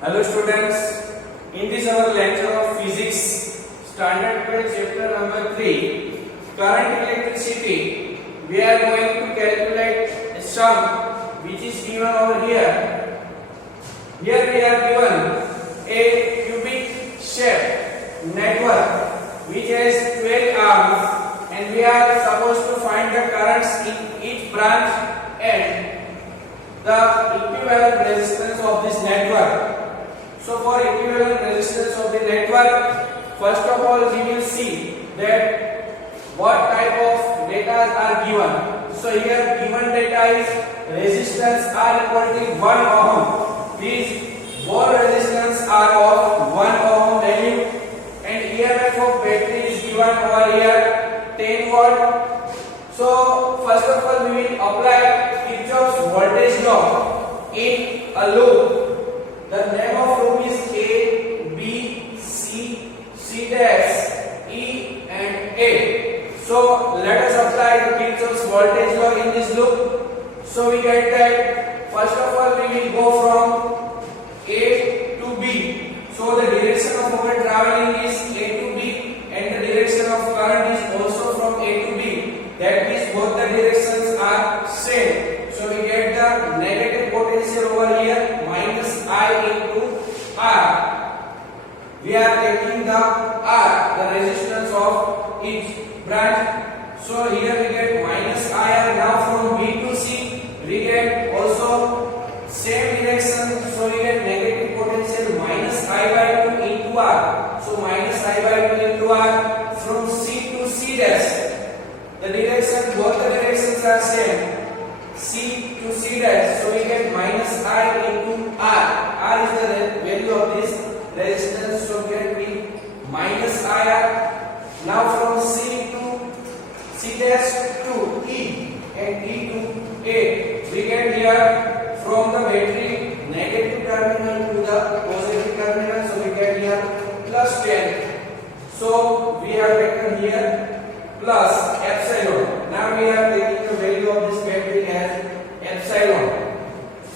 Hello students, in this our lecture of physics, standard 12 chapter number 3, current electricity, we are going to calculate a sum which is given over here. Here we are given a cubic shape network which has 12 arms and we are supposed to find the currents in each branch and the equivalent resistance of this network. So for equivalent resistance of the network, first of all we will see that what type of data are given. So here given data is resistance R equal to 1 ohm. These both resistance are of 1 ohm value and EMF of battery is given over here 10 volt. So first of all we will apply Kirchhoff's voltage law in a loop. The name of loop is A, B, C, C dash, E and A. So let us apply the Kirchhoff's voltage law in this loop. So we get that first of all we will go from A to B. So the direction of our traveling is A to B and the direction of current is also from A to B. That means both the directions are same. So we get the negative potential over here minus I into R. We are taking the R, the resistance of each branch. So here we get minus IR. Now from B to C we get also same direction. So we get negative potential minus I by 2 into R. So minus I by 2 into R. From C to C dash. The direction, both the directions are same. C to C dash, so we get minus I into R. R is the value of this resistance, so we get minus IR. Now from C to C dash to E and E to A, we get here from the battery negative terminal to the positive terminal, so we get here plus 10. So we have taken here plus epsilon. Now we are taking the value of this battery as epsilon.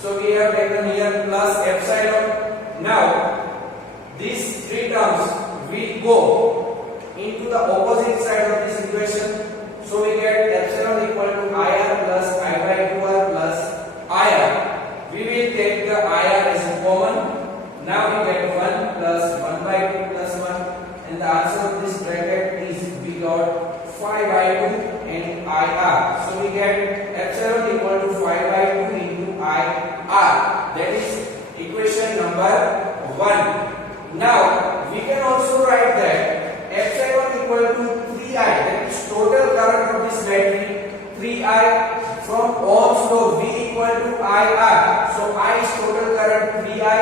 So we have taken here plus epsilon. Now these three terms will go into the opposite side of this equation. So we get epsilon equal to IR plus I by 2R plus IR. We will take the IR as common. Now we get 1 plus 1 by 2 plus 1 and the answer of this bracket is we got 5 by 2 and IR. So we get epsilon equal to 5 by 2 into IR. That is equation number 1. Now we can also write that epsilon equal to 3I, that is total current of this battery, 3I from Ohm's law V equal to IR. So I is total current 3I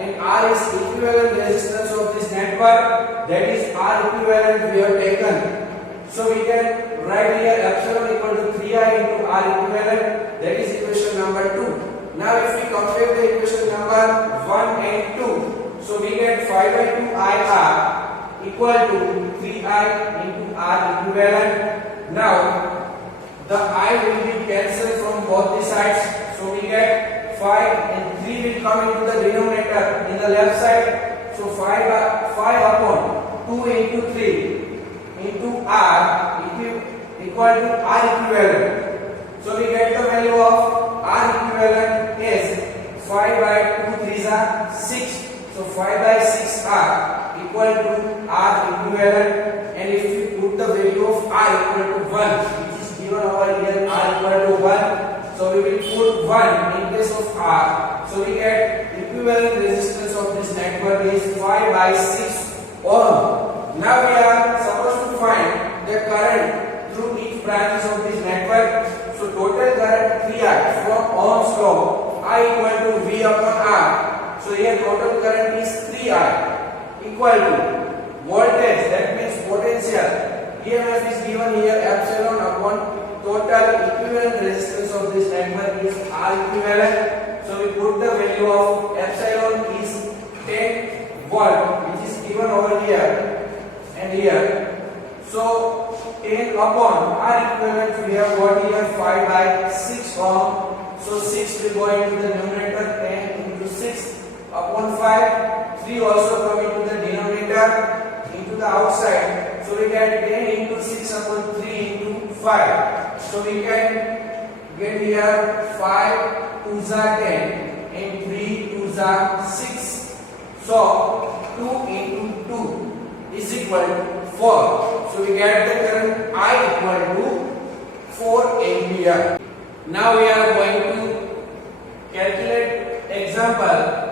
and R is equivalent resistance of this network, that is R equivalent we have taken. So we can write here epsilon equal to 3I into R equivalent, that is equation number 2. Now if we compare the equation number 1 and 2, so we get 5 by 2 IR equal to 3I into R equivalent. Now the I will be cancelled from both the sides, so we get 5 and 3 will come into the denominator in the left side. So 5 upon 2 into 3 into R equal to R equivalent. So we get the value of R equivalent is 5 by 2 3s are 6. So 5 by 6 R equal to R equivalent, and if we put the value of R equal to 1, which is given over here R equal to 1, so we will put 1 in place of R. So we get equivalent resistance of this network is 5 by 6 ohm. Now we are supposed to find the current through each branches of this network. So total current 3I from Ohm's law, I equal to V upon R. So here total current is 3I equal to voltage, that means potential. EMF is given here epsilon upon total equivalent resistance of this network is R equivalent. So we put the value of epsilon is 10 volt, which is given over here and here. So 10 upon R equivalent we have got here 5 by 6 ohm. So 6 will go into the numerator, 10 into 6 upon upon 5. 3 also come into the denominator, into the outside. So we get 10 into 6 upon 3 into 5. So we can get here 5 2s are 10 and 3 2s are 6. So 2 into 2 is equal to 4. So we get the current I equal to 4 ampere. Now we are going to calculate example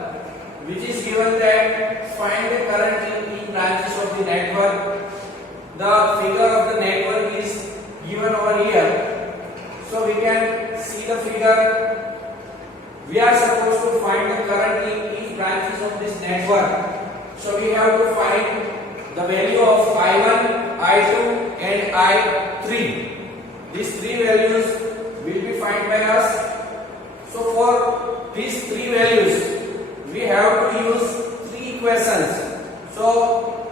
which is given that find the current in each branches of the network. The figure of the network is given over here. So we can see the figure. We are supposed to find the current in each branches of this network. So we have to find the value of I1, I2 and I3. These three values will be found by us. So for these three values we have to use three equations. So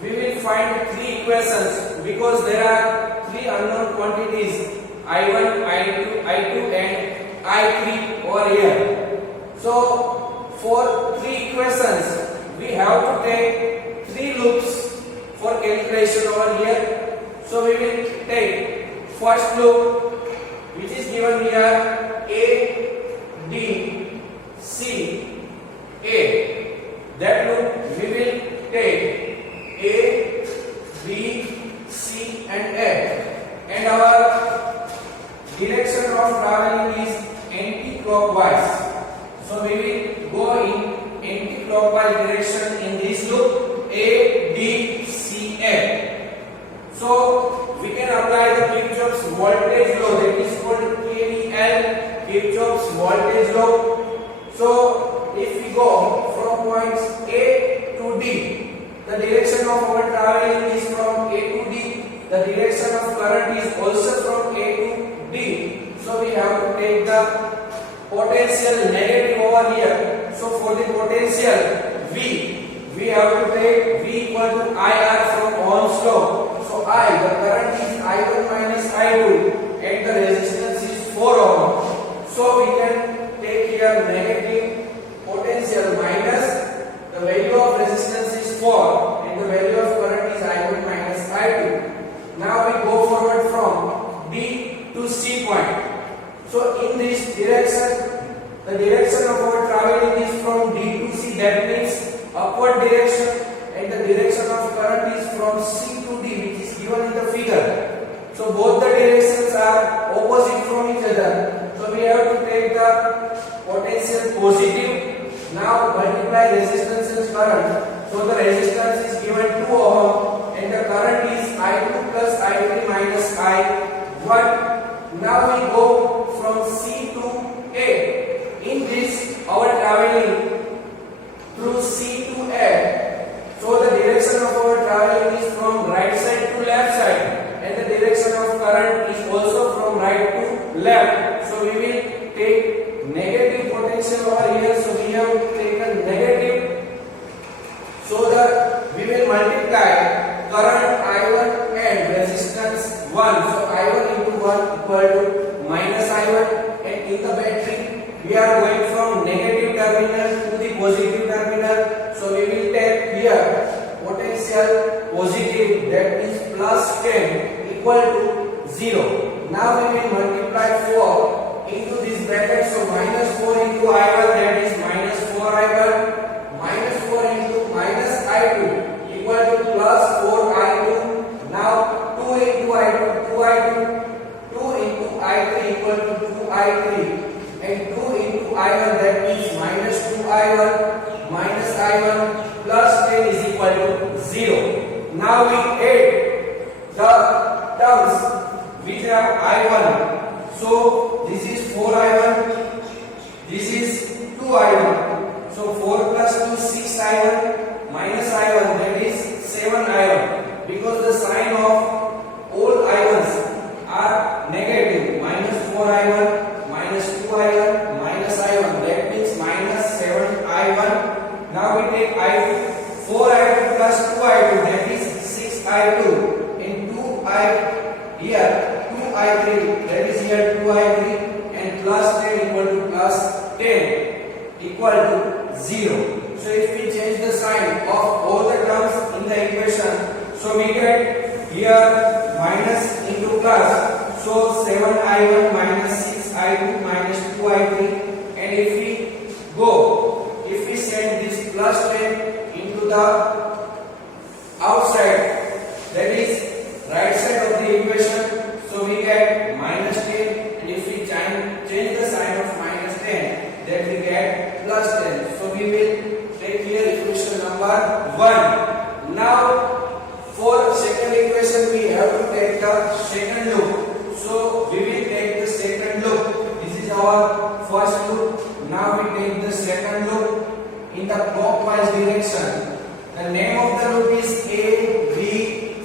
we will find three equations because there are three unknown quantities I1, I2 and I3 over here. So for three equations we have to take three loops for calculation over here. So we will take first loop which is given here A, D, C, A. That loop we will take A, B, C and A. And our direction of traveling is anti-clockwise. So we will go in anti-clockwise direction in this loop A, D, C, A. So we can apply the Kirchhoff's voltage law, that is called KVL, Kirchhoff's voltage law. So if we go from points A to D, the direction of our traveling is from A to D. The direction of current is also from A to D. So we have to take the potential negative over here. So for the potential V, we have to take V equal to IR from Ohm's law. So I, the current is I1 minus I2 and the resistance is 4 ohm. So we can take here negative potential minus the value of resistance is 4 and the value of current is I1 minus I2. Now we go forward from D to C point. So in this direction, the direction of our traveling is from D to C, that means upward direction, and the direction of current is from C to D, which is given in the figure. So both the directions are opposite from each other. So we have to take the potential positive. Now multiply resistance and current. So the resistance is given 2 ohm and the current is I2 plus I3 minus I1. Now we go from C to A. In this our traveling through C to A. So the direction of our traveling is from right side to left side and the direction of current is also from right to left. So we will take negative potential over here. So we have taken negative. So that we will multiply current I1 and resistance 1. So I1 into 1 equal to minus I1, and in the battery we are going from negative terminal to the positive terminal. So we will take here potential positive, that is plus 10 equal to 0. Now we will multiply 4 into this bracket. So minus 4 into I1, that is minus 4I1, minus 4 into minus I2 equal to plus 4I2. Now 2 into I2, 2I2, 2 into I3 equal to 2I3, and 2 into I1, that means minus 2I1 minus I1 plus 10 is equal to 0. Now we add the terms which have I1. So this is 4I1, this is 2I1. So 4 plus 2 6I1 minus I1, that is 7I1, because the sign of all I1s are negative. Minus 4I1 minus 2I1 minus I1, that means minus 7I1. Now we take I2, 4I2 plus 2I2, that is 6I2, and 2I here 2I3, that is here 2I3, and plus 10 equal to plus 10 equal to 0. So if we change the sign of all the terms in the equation, so we get here minus into plus. So 7i1 minus 6i2 minus 2i3, and if we send this plus 10 into the outside, that is right side of the equation, so we get minus 10, and if we change the sign of minus 10, then we get plus 10. So we will take here equation number 1. Now for second equation we have to take the second loop. So we will take the second loop. This is our first loop. Now we take the second loop in the clockwise direction. The name of the loop is ABCA.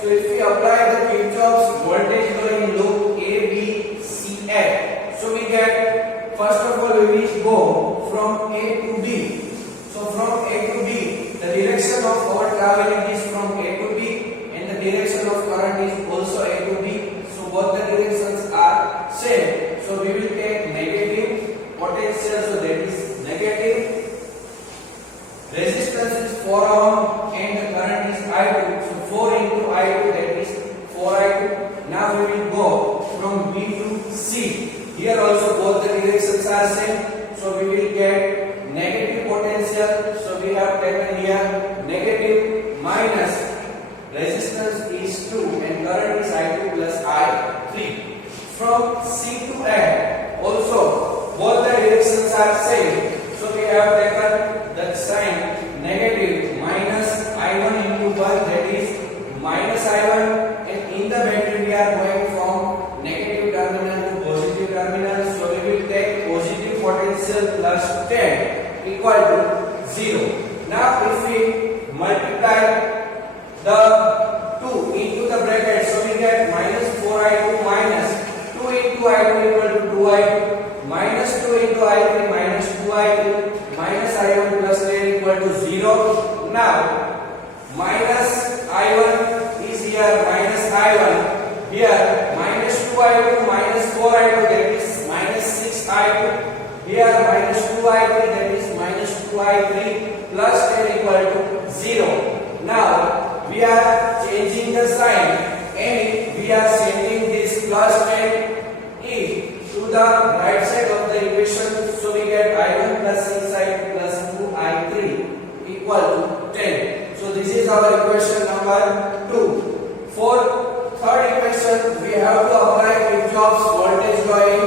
So if we apply the Kirchhoff's voltage law in loop ABCA, so we get, first of all we will go from A to B. So from A to B, the direction of our traveling is from A to B, and the direction of current is also A to B. So both the directions are same. So we will take negative potential, so that is negative. Resistance is 4 ohm and the current is I2. So 4 into I2, that is 4I2. Now we will go from B to C. Here also both the directions are same. So we will get negative potential. So we have taken here negative minus. Resistance is 2 and current is I2 plus I3. From C to A also both the directions are same. So we have taken the sign negative minus I1 into 1, that is minus I1, and in the battery we are going from negative terminal to positive terminal. So we will take positive potential plus 10 equal to 0. Now if we multiply the 2 into the bracket, so we get minus 4I2 minus 2 into I2 equal to 2I2, minus 2 into I3 minus 2I3, minus I1 plus 10 equal to 0. Now minus I1 is here, minus I1 here, minus 2I2 minus 4I2, that is minus 6I2, here minus 2I3, that is minus 2I3 plus 10 equal to 0. Now we are changing the sign and we are sending this plus 10 to the right side of the equation. So we get I1 plus 6I2 plus 2I3 equal to 10. So this is our equation number 2. For third equation, we have to apply Kirchhoff's voltage law in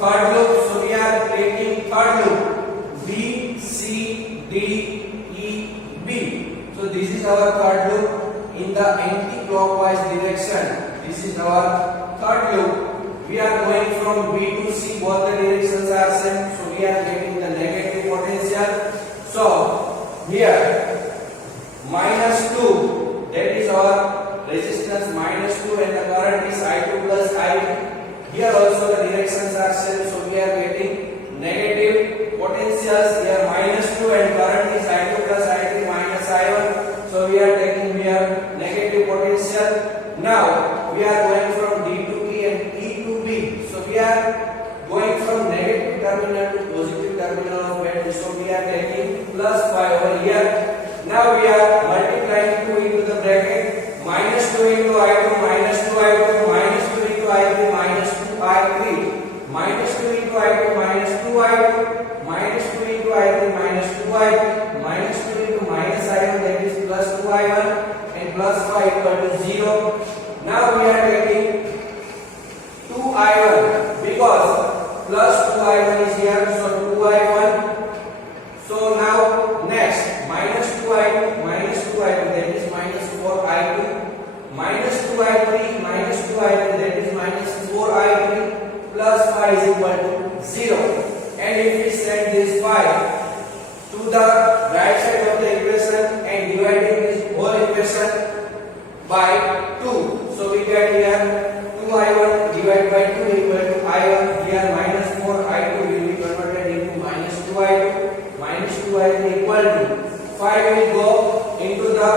third loop. So we are taking third loop B, C, D, E, B. So this is our third loop in the anti-clockwise direction. This is our third loop. We are going from B to C, both the directions are same. So we are getting the negative potential. So here minus 2, that is our resistance minus 2, and the current is I2 plus I. Here also the directions are same. So we are getting negative potentials. Here minus 2 and current is I2 plus I3 minus I1. So we are taking here negative potential. Now we are going from D to E and E to B. So we are going from negative terminal to positive terminal of battery. So we are taking plus 5 over here. Now we are multiplying 2 into the bracket. Minus 2 into I2 minus 2I2 minus 2 into I3 minus 2I3 minus 2 into I2 minus 2I2 minus 2 into I3 minus 2I3 minus 2 into minus I1, that is plus 2I1, and plus 5 equal to 0. Now we are taking 2I1 because plus 2I1 is here, so 2I1. So now next minus 2I2 minus 2I2, that is minus 4I2, minus 2I3 minus 2I3, that is minus 4I3 plus 5 is equal to 0. And if we send this 5 to the right side of the equation and dividing this whole equation by 2, so we get here 2I1 divided by 2 equal to I1. Here minus 4I2 will be converted into minus 2I2. Minus 2I3 equal to 5 will go into the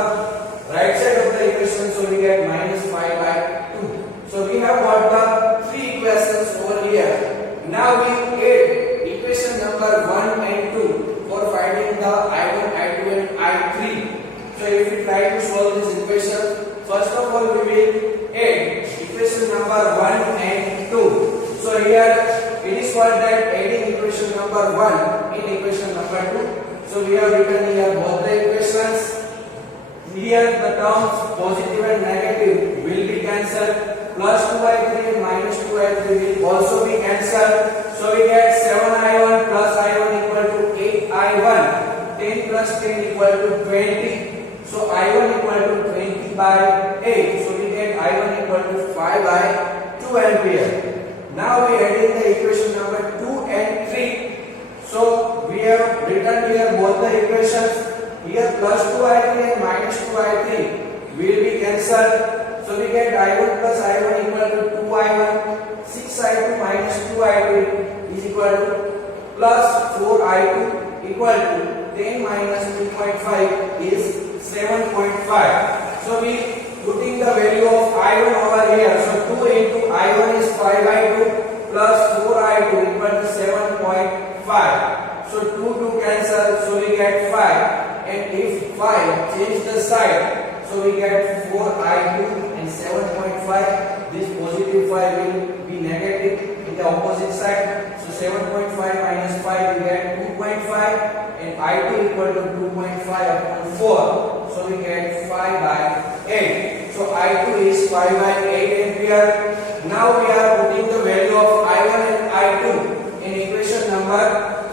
right side of the equation, so we get minus 5 by 2. So we have got the three equations over here. Now we add equation number 1 and 2 for finding if we try to solve this equation, first of all we will add equation number 1 and 2. So here it is for that adding equation number 1 in equation number 2. So we have written here both the equations. Here the terms positive and negative will be cancelled. Plus 2i3 and minus 2i3 will also be cancelled. So we get 7i1 plus i1 equal to 8i1. 10 plus 10 equal to 20. So I1 equal to 20 by 8. So we get I1 equal to 5 by 2 ampere. Now we add in the equation number 2 and 3. So we have written here both the equations. Here plus 2I3 and minus 2I3 will be cancelled. So we get I1 plus I1 equal to 2I1. 6I2 minus 2I2 is equal to plus 4I2 equal to 10 minus 2.5 is 7.5. So we putting the value of I1 over here. So 2 into I1 is 5 by 2 plus 4 I2 equal to 7.5. So 2 cancel. So we get 5. And if 5 change the side, so we get 4 I2 and 7.5. This positive 5 will be negative in the opposite side. So 7.5 minus 5 we get 2.5 and I2 equal to 2.5 upon 4. So we get 5 by 8. So I2 is 5 by 8 ampere. Now we are putting the value of I1 and I2 in equation number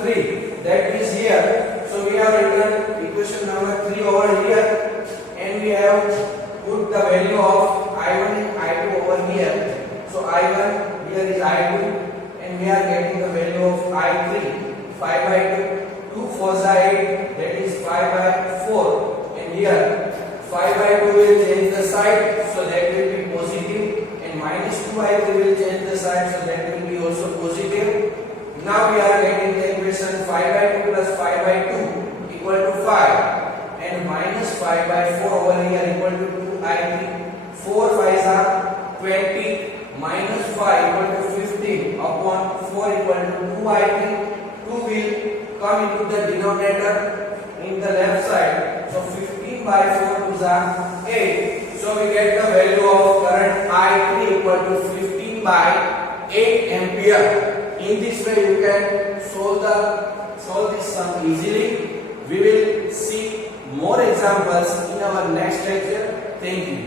3. That is here. So we have written equation number 3 over here and we have put the value of I1 and I2 over here. So I1 here is I2 and we are getting the value of I3 5 by 2. 2 4 8, that is 5 by 4. And here 5 by 2 will change the side, so that will be positive, and minus 2I3 will change the side, so that will be also positive. Now we are getting the equation 5 by 2 plus 5 by 2 equal to 5 and minus 5 by 4 over here equal to 2I3. 4 5s are 20 minus 5 equal to 15 upon 4 equal to 2I3. 2 will come into the denominator in the left side. So 15 by 4 is 8. So we get the value of current I3 equal to 15 by 8 ampere. In this way you can solve this sum easily. We will see more examples in our next lecture. Thank you.